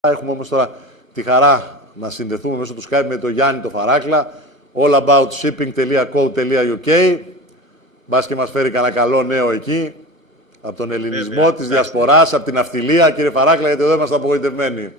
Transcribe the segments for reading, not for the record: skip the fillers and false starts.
Έχουμε όμως τώρα τη χαρά να συνδεθούμε μέσω του Skype με τον Γιάννη το Φαράκλα. allaboutShipping.co.uk. Μπας και μας φέρει κανένα καλό νέο εκεί. Από τον ελληνισμό της διασποράς, από την ναυτιλία. Κύριε Φαράκλα, γιατί εδώ είμαστε απογοητευμένοι.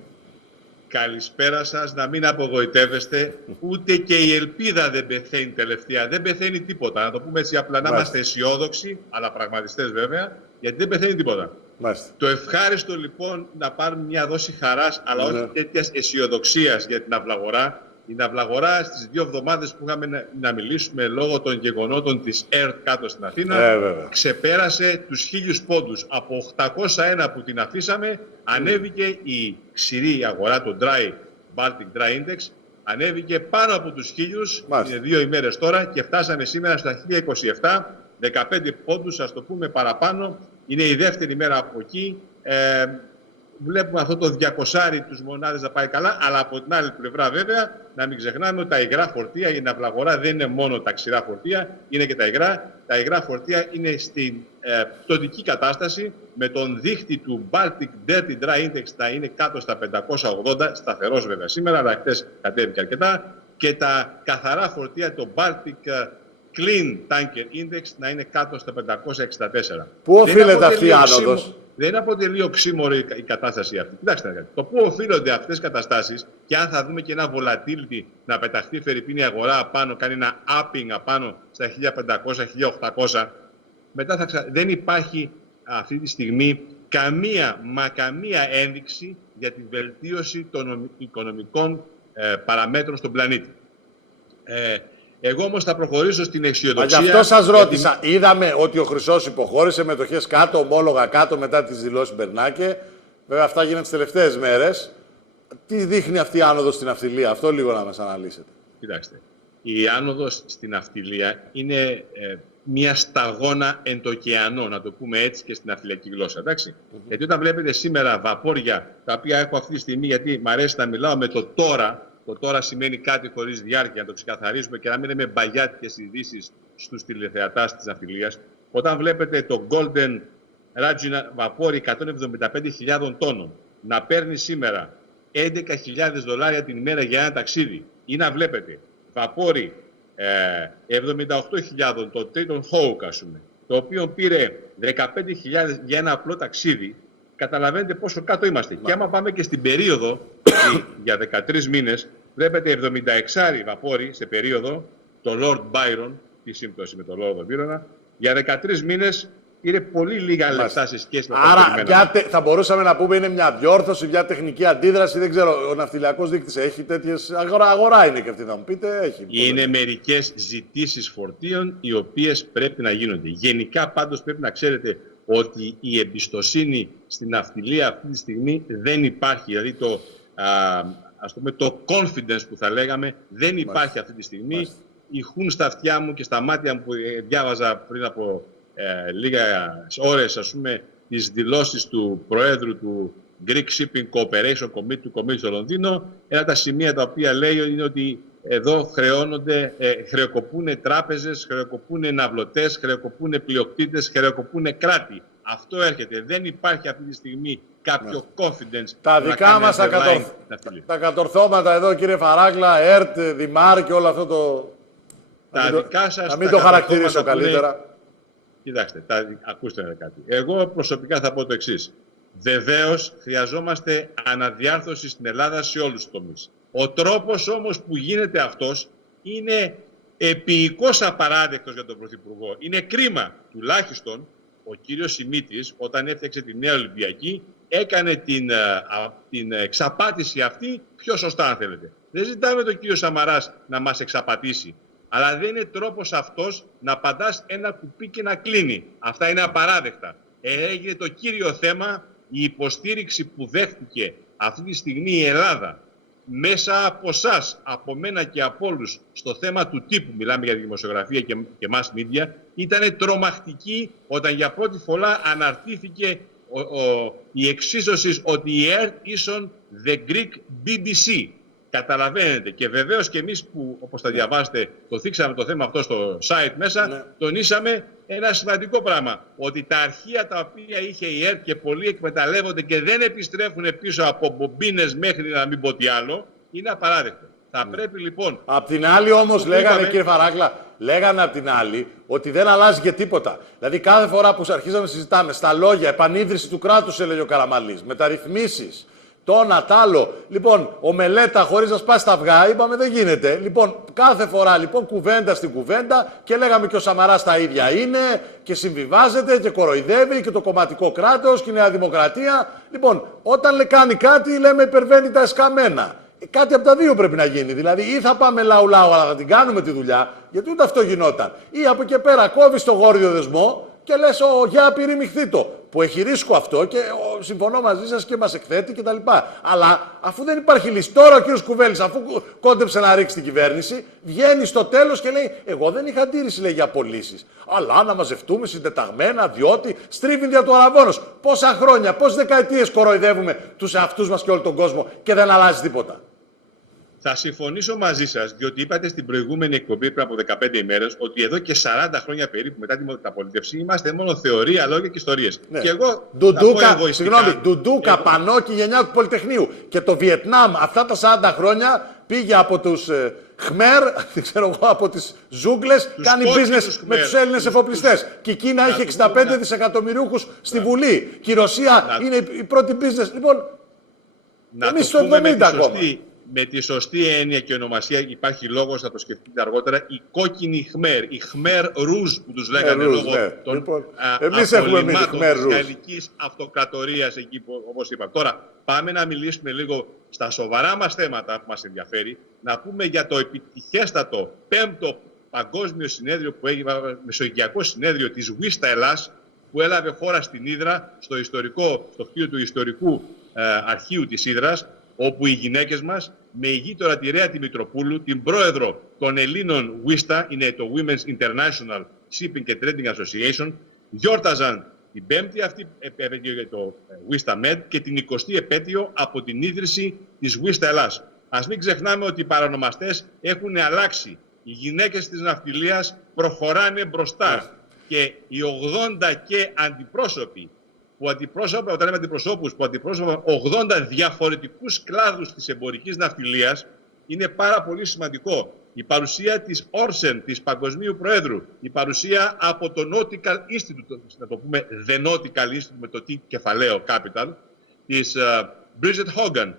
Καλησπέρα σας, να μην απογοητεύεστε. Ούτε και η ελπίδα δεν πεθαίνει τελευταία. Δεν πεθαίνει τίποτα. Να το πούμε έτσι απλά, να είμαστε αισιόδοξοι, αλλά πραγματιστές βέβαια, γιατί δεν πεθαίνει τίποτα. Μάλιστα. Το ευχάριστο λοιπόν να πάρουμε μια δόση χαράς, αλλά όχι τέτοιας αισιοδοξίας για την αυλαγορά. Η αυλαγορά στις 2 εβδομάδες που είχαμε να μιλήσουμε λόγω των γεγονότων της ΕΡΤ κάτω στην Αθήνα, ξεπέρασε τους 1000 πόντους. Από 801 που την αφήσαμε, ανέβηκε η ξηρή αγορά, το Baltic Dry Index, ανέβηκε πάνω από τους 1000, είναι 2 ημέρες τώρα και φτάσαμε σήμερα στα 1027, 15 πόντους, ας το πούμε παραπάνω. Είναι η δεύτερη μέρα από εκεί. Βλέπουμε αυτό το 200 τους μονάδες να πάει καλά, αλλά από την άλλη πλευρά βέβαια να μην ξεχνάμε ότι τα υγρά φορτία, η ναυλαγορά δεν είναι μόνο τα ξηρά φορτία, είναι και τα υγρά. Τα υγρά φορτία είναι στην πτωτική κατάσταση, με τον δίχτυ του Baltic Dirty Dry Index να είναι κάτω στα 580, σταθερός βέβαια σήμερα, αλλά χτες κατέβηκε αρκετά, και τα καθαρά φορτία, το Baltic Clean Tanker Index να είναι κάτω στα 564. Πού οφείλεται αυτή η άνοδος? Δεν αποτελεί οξύμορο η κατάσταση αυτή. Κοιτάξτε, το πού οφείλονται αυτές οι καταστάσεις, και αν θα δούμε και ένα volatility να πεταχτεί φερειπίνη αγορά απάνω, κάνει ένα upping απάνω στα 1500-1800, μετά δεν υπάρχει αυτή τη στιγμή καμία ένδειξη για τη βελτίωση των οικονομικών παραμέτρων στον πλανήτη. Εγώ όμως θα προχωρήσω στην αισιοδοξία. Γι' αυτό σας ρώτησα. Είδαμε ότι ο Χρυσός υποχώρησε, μετοχές κάτω, ομόλογα κάτω μετά τις δηλώσεις Μπερνάκε. Βέβαια αυτά γίνανε τις τελευταίες μέρες. Τι δείχνει αυτή η άνοδος στην ναυτιλία? Αυτό λίγο να μας αναλύσετε. Κοιτάξτε, η άνοδος στην ναυτιλία είναι μια σταγόνα εν το ωκεανό, να το πούμε έτσι και στην ναυτιλιακή γλώσσα. Εντάξει? Γιατί όταν βλέπετε σήμερα βαπόρια, τα οποία έχω αυτή τη στιγμή, γιατί μου αρέσει να μιλάω με το τώρα. Το τώρα σημαίνει κάτι χωρίς διάρκεια, να το ξεκαθαρίσουμε και να μην λέμε μπαγιάτικες ειδήσεις στους τηλεθεατάς της ναυτιλίας. Όταν βλέπετε το Golden Raging βαπόρι 175.000 τόνων να παίρνει σήμερα $11.000 την ημέρα για ένα ταξίδι, ή να βλέπετε βαπόρι 78.000, το Triton Hawk, ας πούμε, το οποίο πήρε 15.000 για ένα απλό ταξίδι, καταλαβαίνετε πόσο κάτω είμαστε. Και άμα πάμε και στην περίοδο για 13 μήνες, βλέπετε 76 βαπόρι σε περίοδο, το Lord Byron, τι σύμπτωση με το Lord Byron, για 13 μήνες είναι πολύ λίγα λεφτά σε σχέση με το Άρα θα μπορούσαμε να πούμε είναι μια διόρθωση, μια τεχνική αντίδραση. Δεν ξέρω, ο ναυτιλιακός δείκτης έχει τέτοιες. Αγορά είναι και αυτή, θα μου πείτε. Έχει. Είναι μερικές ζητήσεις φορτίων οι οποίες πρέπει να γίνονται. Γενικά πάντως πρέπει να ξέρετε ότι η εμπιστοσύνη στην ναυτιλία αυτή τη στιγμή δεν υπάρχει. Δηλαδή το confidence που θα λέγαμε δεν υπάρχει αυτή τη στιγμή. Ηχούν στα αυτιά μου και στα μάτια μου που διάβαζα πριν από λίγα ώρες, ας πούμε, τις δηλώσεις του Προέδρου του Greek Shipping Cooperation Committee, του Committee στο Λονδίνο. Ένα τα σημεία τα οποία λέει είναι ότι εδώ χρεοκοπούν τράπεζες, χρεοκοπούν ναυλωτές, χρεοκοπούν πλειοκτήτες, χρεοκοπούν κράτη. Αυτό έρχεται. Δεν υπάρχει αυτή τη στιγμή κάποιο confidence. Τα δικά μας τα κατορθώματα εδώ, κύριε Φαράκλα, ΕΡΤ, Δημάρ και όλο αυτό το... Να μην το χαρακτηρίσω καλύτερα. Κοιτάξτε, ακούστε κάτι. Εγώ προσωπικά θα πω το εξής. Βεβαίως χρειαζόμαστε αναδιάρθρωση στην Ελλάδα σε όλους τους τομείς. Ο τρόπος όμως που γίνεται αυτός είναι επίοικος απαράδεκτος για τον Πρωθυπουργό. Είναι κρίμα, τουλάχιστον ο κύριος Σιμίτης, όταν έφτιαξε τη Νέα Ολυμπιακή, έκανε την εξαπάτηση αυτή πιο σωστά, αν θέλετε. Δεν ζητάμε τον κύριο Σαμαράς να μας εξαπατήσει, αλλά δεν είναι τρόπος αυτός να παντάς ένα κουπί και να κλείνει. Αυτά είναι απαράδεκτα. Έγινε το κύριο θέμα η υποστήριξη που δέχτηκε αυτή τη στιγμή η Ελλάδα μέσα από εσάς, από μένα και από όλους, στο θέμα του τύπου, μιλάμε για τη δημοσιογραφία και mass media, ήταν τρομακτική όταν για πρώτη φορά αναρτήθηκε η εξίσωση ότι η ΕΡΤ ίσον the Greek BBC. Καταλαβαίνετε. Και βεβαίως και εμείς που, όπως θα διαβάσετε, το θίξαμε το θέμα αυτό στο site μέσα, τονίσαμε ένα σημαντικό πράγμα. Ότι τα αρχεία τα οποία είχε η ΕΡΤ και πολλοί εκμεταλλεύονται και δεν επιστρέφουν πίσω από μπομπίνες μέχρι να μην πω τι άλλο, είναι απαράδεκτο. Θα πρέπει λοιπόν. Απ' την άλλη όμως λέγανε, κύριε Φαράγκλα, λέγανε απ' την άλλη ότι δεν αλλάζει και τίποτα. Δηλαδή κάθε φορά που αρχίζαμε να συζητάμε στα λόγια, επανίδρυση του κράτους, έλεγε ο Καραμανλής, μεταρρυθμίσεις, το ένα τ' άλλο. Λοιπόν, ο Μελέτα χωρίς να σπάσει τα αυγά, είπαμε δεν γίνεται. Λοιπόν, κάθε φορά λοιπόν κουβέντα στην κουβέντα και λέγαμε και ο Σαμαράς τα ίδια είναι και συμβιβάζεται και κοροϊδεύει και το κομματικό κράτος και η Νέα Δημοκρατία. Λοιπόν, όταν κάνει κάτι λέμε υπερβαίνει τα εσκαμμένα. Κάτι από τα δύο πρέπει να γίνει. Δηλαδή, ή θα πάμε λαού-λαού, αλλά θα την κάνουμε τη δουλειά, γιατί ούτε αυτό γινόταν. Ή από εκεί πέρα κόβει το γόρδιο δεσμό και λε: για πυρημιχθεί το. Που έχει ρίσκο αυτό και συμφωνώ μαζί σα και μα εκθέτει κτλ. Αλλά αφού δεν υπάρχει λύση, τώρα ο κ. Κουβέλης, αφού κόντεψε να ρίξει την κυβέρνηση, βγαίνει στο τέλο και λέει: εγώ δεν είχα αντίρρηση, λέει, για απολύσεις. Αλλά να μαζευτούμε συντεταγμένα, διότι στρίβει δια του αραβώνος. Πόσα χρόνια, πόσες δεκαετίες κοροϊδεύουμε τους εαυτούς μας και όλο τον κόσμο και δεν αλλάζει τίποτα. Θα συμφωνήσω μαζί σας, διότι είπατε στην προηγούμενη εκπομπή πριν από 15 ημέρες ότι εδώ και 40 χρόνια περίπου μετά την μεταπολίτευση είμαστε μόνο θεωρία, λόγια και ιστορίες. Ναι. Και εγώ. Ντουντούκα, Πανόκι, γενιά του Πολυτεχνείου. Και το Βιετνάμ αυτά τα 40 χρόνια πήγε από τους Χμέρ, δεν ξέρω εγώ, από τις ζούγκλες, κάνει business με τους Έλληνες εφοπλιστές. Και η Κίνα είχε 65 δισεκατομμυριούχους στη Βουλή. Και η Ρωσία είναι η πρώτη business. Λοιπόν, εμείς στο 70 ακόμα. Με τη σωστή έννοια και ονομασία υπάρχει λόγος, θα το σκεφτείτε αργότερα, οι κόκκινοι Χμέρ, οι Χμέρ Ρούζ που τους λέγανε λόγω των απολυμάτων της γαλλικής αυτοκρατορίας εκεί, όπως είπα. Τώρα πάμε να μιλήσουμε λίγο στα σοβαρά μας θέματα που μας ενδιαφέρει, να πούμε για το επιτυχέστατο 5ο παγκόσμιο συνέδριο που έγινε, μεσογειακό συνέδριο της Βίστα Ελλάς, που έλαβε χώρα στην Ύδρα, στο κτίριο του ιστορικού αρχείου της Ύδρας, όπου οι γυναίκες μας, με ηγείτορα τη Ρέα τη Μητροπούλου, την πρόεδρο των Ελλήνων WISTA, είναι το Women's International Shipping and Trading Association, γιόρταζαν την 5η αυτή επέτειο για το WISTA Med και την 20η επέτειο από την ίδρυση της WISTA Ελλάς. Ας μην ξεχνάμε ότι οι παρανομαστές έχουν αλλάξει. Οι γυναίκες της ναυτιλίας προχωράνε μπροστά και οι 80 και αντιπρόσωποι όταν λέμε αντιπροσώπους, που αντιπρόσωπα 80 διαφορετικούς κλάδους της εμπορικής ναυτιλίας, είναι πάρα πολύ σημαντικό. Η παρουσία της Όρσεν, της Παγκοσμίου Προέδρου, η παρουσία από το Nautical Institute, να το πούμε The Nautical Institute με το T κεφαλαίο Capital, της Bridget Hogan,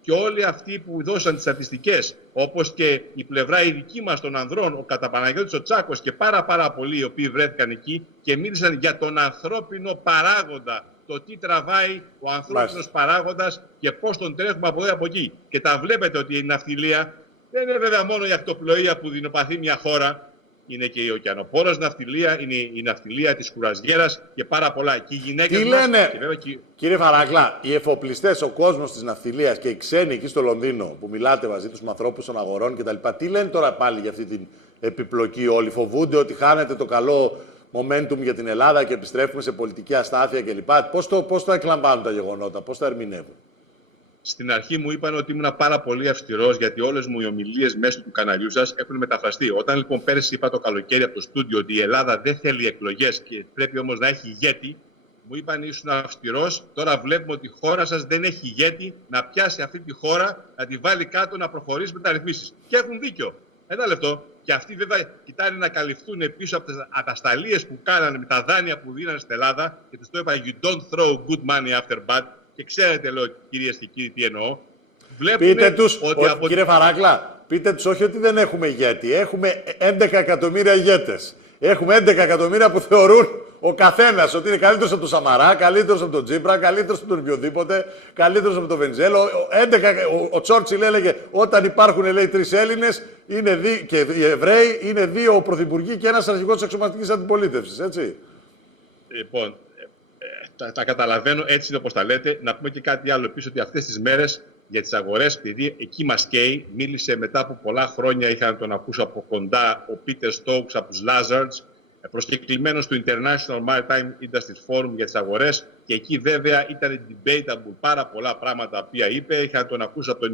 και όλοι αυτοί που δώσαν τις στατιστικές, όπως και η πλευρά η δική μας των ανδρών, ο Καταπαναγιώτης ο Τσάκος και πάρα πολλοί οι οποίοι βρέθηκαν εκεί και μίλησαν για τον ανθρώπινο παράγοντα, το τι τραβάει ο ανθρώπινος παράγοντας και πώς τον τρέχουμε από εδώ από εκεί. Και τα βλέπετε ότι η ναυτιλία δεν είναι βέβαια μόνο η ακτοπλοεία που δεινοπαθεί μια χώρα, είναι και η ωκεανοπόρος ναυτιλία, είναι η ναυτιλία της κουραζιέρας και πάρα πολλά. Και οι γυναίκες τι λένε, κύριε Φαράκλα, οι εφοπλιστές, ο κόσμος της ναυτιλίας και οι ξένοι εκεί στο Λονδίνο που μιλάτε μαζί τους με ανθρώπους των αγορών κτλ. Τι λένε τώρα πάλι για αυτή την επιπλοκή? Όλοι φοβούνται ότι χάνεται το καλό momentum για την Ελλάδα και επιστρέφουμε σε πολιτική αστάθεια κλπ. Πώς το εκλαμβάνουν τα γεγονότα, πώς τα ερμηνεύουν? Στην αρχή μου είπαν ότι ήμουν πάρα πολύ αυστηρός, γιατί όλες μου οι ομιλίες μέσω του καναλιού σας έχουν μεταφραστεί. Όταν λοιπόν πέρυσι είπα το καλοκαίρι από το στούντιο ότι η Ελλάδα δεν θέλει εκλογές και πρέπει όμως να έχει ηγέτη, μου είπαν ήσουν αυστηρός. Τώρα βλέπουμε ότι η χώρα σας δεν έχει ηγέτη, να πιάσει αυτή τη χώρα, να τη βάλει κάτω, να προχωρήσει με τα ρυθμίσεις. Και έχουν δίκιο. Ένα λεπτό. Και αυτοί βέβαια κοιτάνε να καλυφθούν πίσω από τις ατασταλίες που κάνανε με τα δάνεια που δίνανε στην Ελλάδα και τους το είπα: You don't throw good money after bad. Και ξέρετε, λέω, κυρίες και κύριοι, τι εννοώ. Πείτε τους, κύριε Φαράκλα, πείτε τους όχι ότι δεν έχουμε ηγέτη. Έχουμε 11 εκατομμύρια ηγέτες. Έχουμε 11 εκατομμύρια που θεωρούν ο καθένας ότι είναι καλύτερος από τον Σαμαρά, καλύτερος από τον Τσίπρα, καλύτερος από τον οποιοδήποτε, καλύτερος από τον Βενιζέλο. Ο Τσόρτσιλ έλεγε όταν υπάρχουν, λέει, 3 Έλληνες και οι Εβραίοι, είναι 2 πρωθυπουργοί και ένας αρχηγός της εξωματικής αντιπολίτευσης, έτσι. Λοιπόν, τα καταλαβαίνω, έτσι είναι όπως τα λέτε. Να πούμε και κάτι άλλο επίσης, ότι αυτές τις μέρες για τις αγορές, επειδή εκεί μας καίει, μίλησε μετά από πολλά χρόνια, είχα να τον ακούσω από κοντά, ο Πίτερ Στόουξ από τους Lazards, προσκεκλημένος του International Maritime Industries Forum για τις αγορές, και εκεί βέβαια ήταν debatable πάρα πολλά πράγματα που είπε. Είχα τον ακούσει από το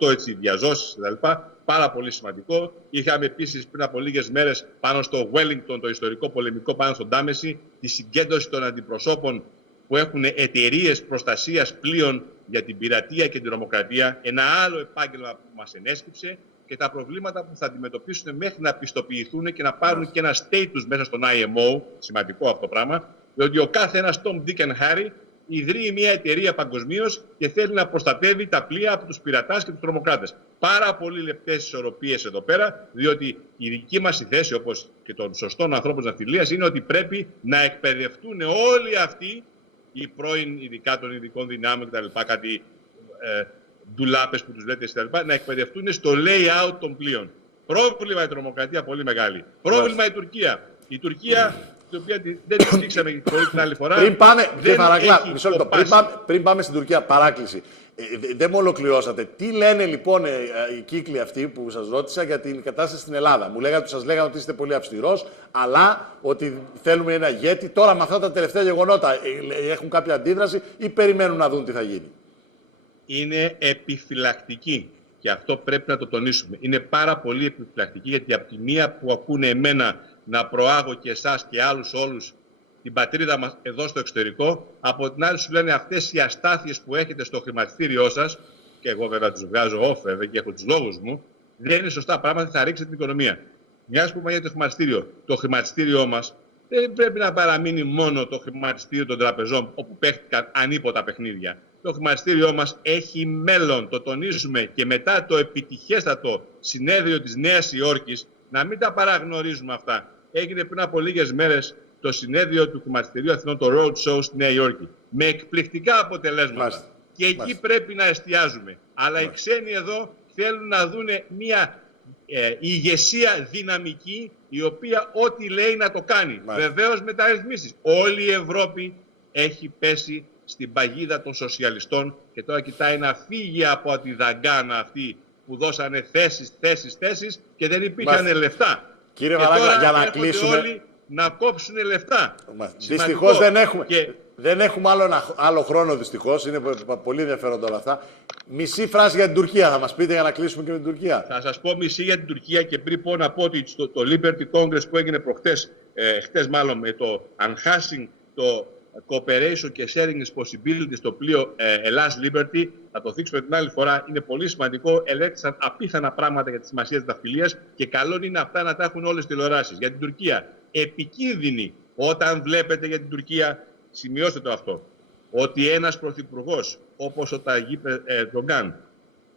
98, έτσι, διαζώσεις κτλ. Πάρα πολύ σημαντικό. Είχαμε επίσης πριν από λίγες μέρες πάνω στο Wellington, το ιστορικό πολεμικό πάνω στον Τάμεση, τη συγκέντρωση των αντιπροσώπων που έχουν εταιρείες προστασίας πλοίων για την πειρατεία και την τρομοκρατία, ένα άλλο επάγγελμα που μας ενέσκυψε, και τα προβλήματα που θα αντιμετωπίσουν μέχρι να πιστοποιηθούν και να πάρουν και ένα status μέσα στον IMO, σημαντικό αυτό το πράγμα, διότι ο κάθε ένας Tom, Dick and Harry ιδρύει μια εταιρεία παγκοσμίως και θέλει να προστατεύει τα πλοία από τους πειρατάς και τους τρομοκράτες. Πάρα πολύ λεπτές ισορροπίες εδώ πέρα, διότι η δική μας η θέση, όπως και των σωστών ανθρώπων ναυτιλίας, είναι ότι πρέπει να εκπαιδευτούν όλοι αυτοί οι πρώην ειδικά των ειδικών δυνάμεων κτλ. Κάτι ντουλάπες που τους λέτε κτλ. Να εκπαιδευτούν στο layout των πλοίων. Πρόβλημα η τρομοκρατία πολύ μεγάλη. Πρόβλημα η Τουρκία. Η Τουρκία, την οποία δεν την δείξαμε πολύ την άλλη φορά. Πριν πάμε στην Τουρκία, παράκληση. Δεν μου ολοκληρώσατε. Τι λένε λοιπόν οι κύκλοι αυτοί που σας ρώτησα για την κατάσταση στην Ελλάδα? Μου λέγατε, σας λέγανε ότι είστε πολύ αυστηρός, αλλά ότι θέλουμε ένα ηγέτη. Τώρα με αυτά τα τελευταία γεγονότα έχουν κάποια αντίδραση ή περιμένουν να δουν τι θα γίνει? Είναι επιφυλακτική. Και αυτό πρέπει να το τονίσουμε. Είναι πάρα πολύ επιφυλακτική, γιατί από τη μία που ακούνε εμένα να προάγω και εσάς και άλλους όλους την πατρίδα μας εδώ στο εξωτερικό, από την άλλη σου λένε αυτές οι αστάθειες που έχετε στο χρηματιστήριό σας, και εγώ βέβαια τους βγάζω off βέβαια και έχω τους λόγους μου, δεν είναι σωστά πράγματα, θα ρίξετε την οικονομία. Μιας που είπαμε για το χρηματιστήριο. Το χρηματιστήριό μας δεν πρέπει να παραμείνει μόνο το χρηματιστήριο των τραπεζών όπου παίχτηκαν ανίποτα παιχνίδια. Το χρηματιστήριό μας έχει μέλλον, το τονίζουμε, και μετά το επιτυχέστατο συνέδριο της Νέας Υόρκης, να μην τα παραγνωρίζουμε αυτά. Έγινε πριν από λίγες μέρες το συνέδριο του Χρηματιστηρίου Αθηνών, το Road Show στη Νέα Υόρκη, με εκπληκτικά αποτελέσματα. Και εκεί πρέπει να εστιάζουμε. Αλλά οι ξένοι εδώ θέλουν να δουν μια ηγεσία δυναμική, η οποία ό,τι λέει να το κάνει. Βεβαίως μεταρρυθμίσεις. Όλη η Ευρώπη έχει πέσει στην παγίδα των σοσιαλιστών και τώρα κοιτάει να φύγει από τη δαγκάνα αυτή που δώσανε θέσεις και δεν υπήρχαν λεφτά. Κύριε Βαράγκα, για να κλείσουμε, όλοι να κόψουν λεφτά. Δυστυχώς δεν έχουμε άλλο χρόνο, δυστυχώς. Είναι πολύ ενδιαφέροντα όλα αυτά. Μισή φράση για την Τουρκία θα μας πείτε για να κλείσουμε και με την Τουρκία. Θα σας πω μισή για την Τουρκία, και πριν πω να πω ότι το Liberty Congress που έγινε χτες μάλλον, με το Enhancing το Cooperation και Sharing Responsibility στο πλοίο Ελλάς Liberty, θα το δείξουμε την άλλη φορά, είναι πολύ σημαντικό. Ελέγχθησαν απίθανα πράγματα για τη σημασία της ναυτιλίας και καλό είναι αυτά να τα έχουν όλες τις τηλεοράσεις. Για την Τουρκία, επικίνδυνη όταν βλέπετε για την Τουρκία, σημειώστε το αυτό, ότι ένας πρωθυπουργός όπως ο Ταγίπ Ερντογκάν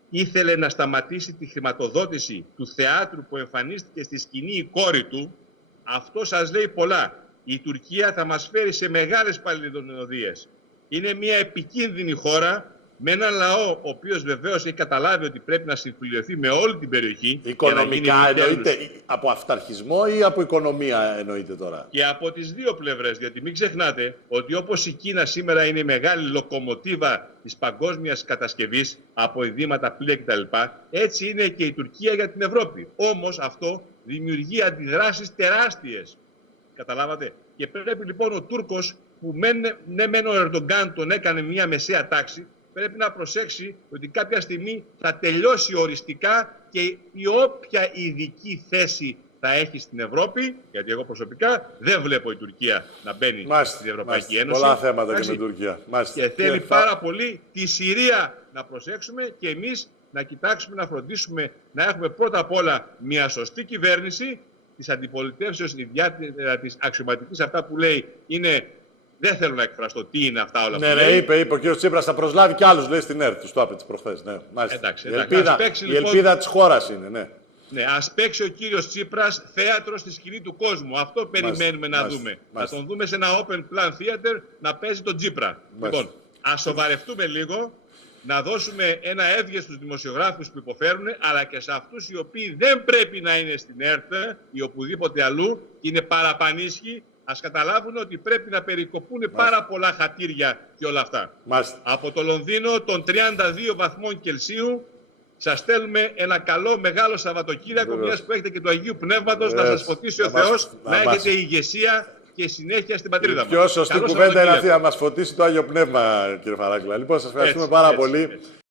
ήθελε να σταματήσει τη χρηματοδότηση του θεάτρου που εμφανίστηκε στη σκηνή η κόρη του, αυτό σας λέει πολλά. Η Τουρκία θα μας φέρει σε μεγάλες παλινοδίες. Είναι μια επικίνδυνη χώρα με έναν λαό ο οποίος βεβαίως έχει καταλάβει ότι πρέπει να συμφιλειωθεί με όλη την περιοχή. Οικονομικά εννοείται, από αυταρχισμό ή από οικονομία εννοείται τώρα? Και από τις δύο πλευρές, γιατί μην ξεχνάτε ότι όπως η Κίνα σήμερα είναι η μεγάλη λοκομοτίβα της παγκόσμιας κατασκευής από ειδήματα πλοία κτλ., έτσι είναι και η Τουρκία για την Ευρώπη. Όμως αυτό δημιουργεί αντιδράσεις τεράστιες. Καταλάβατε. Και πρέπει λοιπόν ο Τούρκος, που μεν ο Ερντογκάν τον έκανε μια μεσαία τάξη, πρέπει να προσέξει ότι κάποια στιγμή θα τελειώσει οριστικά και η όποια ειδική θέση θα έχει στην Ευρώπη, γιατί εγώ προσωπικά δεν βλέπω η Τουρκία να μπαίνει στην Ευρωπαϊκή Ένωση. Πολλά θέματα και με την Τουρκία. Και θέλει πάρα πολύ τη Συρία να προσέξουμε και εμείς να κοιτάξουμε, να φροντίσουμε να έχουμε πρώτα απ' όλα μια σωστή κυβέρνηση της αντιπολιτεύσεως, ιδιαίτερα της αξιωματικής, αυτά που λέει είναι. Δεν θέλω να εκφραστώ τι είναι αυτά όλα αυτά. Ναι, είπε ο κ. Τσίπρας θα προσλάβει κι άλλους, λέει στην ΕΡΤ. Τους το είπε προχθές. Ναι, εντάξει, η ελπίδα της χώρας είναι, ναι. Ναι, ας παίξει ο κύριος Τσίπρας θέατρο στη σκηνή του κόσμου. Αυτό περιμένουμε να δούμε. Να τον δούμε σε ένα open plan theater να παίζει τον Τσίπρα. Λοιπόν, ας σοβαρευτούμε λίγο, να δώσουμε ένα έβγε στους δημοσιογράφους που υποφέρουν, αλλά και σε αυτούς οι οποίοι δεν πρέπει να είναι στην ΕΡΤ ή οπουδήποτε αλλού και είναι παραπανίσχοι. Ας καταλάβουν ότι πρέπει να περικοπούν πάρα πολλά χατήρια και όλα αυτά. Από το Λονδίνο των 32 βαθμών Κελσίου Σας στέλνουμε ένα καλό μεγάλο Σαββατοκύριακο, μιας που έχετε και του Αγίου Πνεύματος, να σας φωτίσει ο Θεός, να έχετε ηγεσία και συνέχεια στην πατρίδα μας. Πιο σωστή κουβέντα είναι αυτή, να μας φωτίσει το Άγιο Πνεύμα, κύριε Φαράγκλα. Λοιπόν, σας ευχαριστούμε πάρα πολύ.